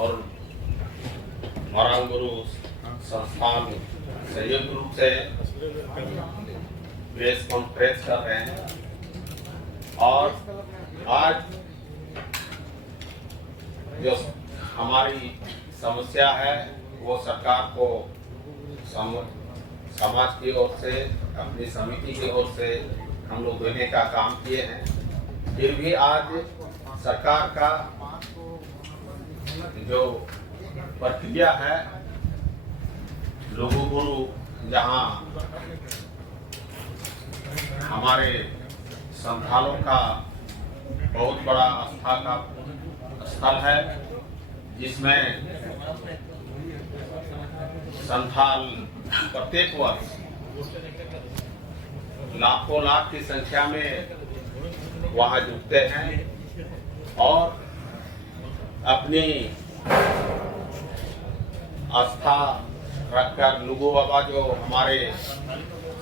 और मरांग गुरु संस्थान संयुक्त रूप से प्रेस कॉन्फ्रेंस कर रहे हैं। और आज जो हमारी समस्या है वो सरकार को समाज की ओर से, अपनी समिति की ओर से हम लोग देने का काम किए हैं। फिर भी आज सरकार का जो प्रक्रिया है, लघु गुरु जहाँ हमारे संथालों का बहुत बड़ा आस्था का स्थल है, जिसमें संथाल प्रत्येक वर्ष लाखों लाख की संख्या में वहाँ जुटते हैं और अपनी आस्था रखकर लुगु बाबा जो हमारे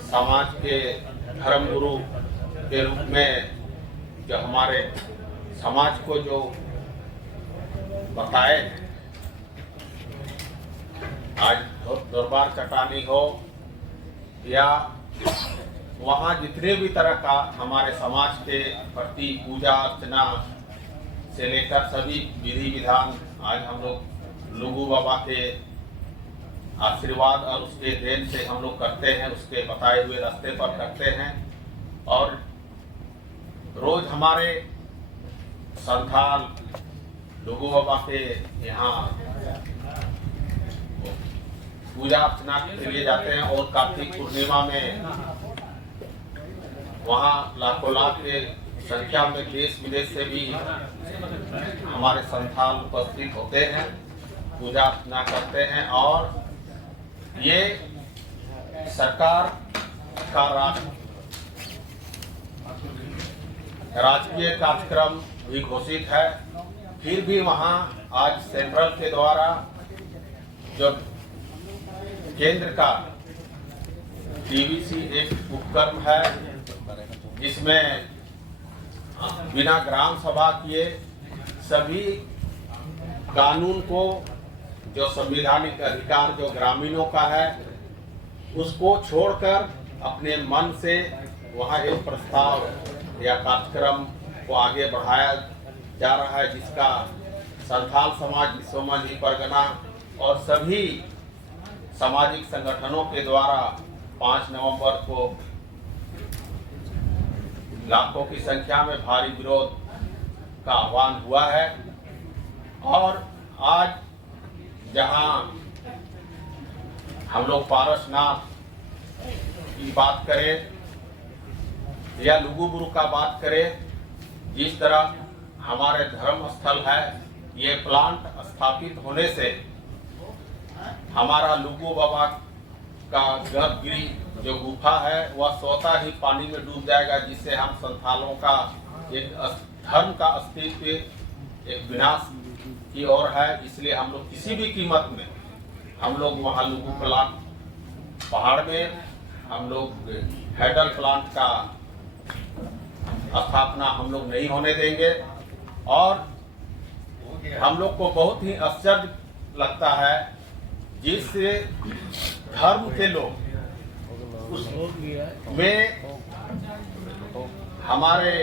समाज के धर्म गुरु के रूप में जो हमारे समाज को जो बताए, आज दरबार चटानी हो या वहाँ जितने भी तरह का हमारे समाज के प्रति पूजा अर्चना से लेकर सभी विधि विधान आज हम लोग लुगु बाबा के आशीर्वाद और उसके देन से हम लोग करते हैं, उसके बताए हुए रास्ते पर करते हैं। और रोज हमारे संथाल लुगु बाबा के यहाँ पूजा अर्चना के लिए जाते हैं और कार्तिक पूर्णिमा में वहाँ लाखों लाख के संख्या में देश विदेश से भी हमारे संथाल उपस्थित होते हैं, पूजा अर्चना करते हैं। और ये सरकार का राजकीय कार्यक्रम भी घोषित है। फिर भी वहाँ आज सेंट्रल के द्वारा जो केंद्र का टीवीसी एक उपक्रम है, जिसमें बिना ग्राम सभा किए सभी कानून को, जो संवैधानिक अधिकार जो ग्रामीणों का है, उसको छोड़कर अपने मन से वहाँ एक प्रस्ताव या कार्यक्रम को आगे बढ़ाया जा रहा है, जिसका संथाल समाज, विश्व मंझी परगना और सभी सामाजिक संगठनों के द्वारा 5 नवंबर को लाखों की संख्या में भारी विरोध का आह्वान हुआ है। और आज जहां हम लोग पारसनाथ की बात करें या लुगु गुरु का बात करें, जिस तरह हमारे धर्म स्थल है, ये प्लांट स्थापित होने से हमारा लुगु बाबा का गर्भगृह जो गुफा है वह स्वतः ही पानी में डूब जाएगा, जिससे हम संथालों का एक धर्म का अस्तित्व एक विनाश की ओर है। इसलिए हम लोग किसी भी कीमत में हम लोग वहाँ लुगु प्लांट पहाड़ में हम लोग हेडल प्लांट का स्थापना हम लोग नहीं होने देंगे। और हम लोग को बहुत ही आश्चर्य लगता है, जिस धर्म के लोग उसमें हमारे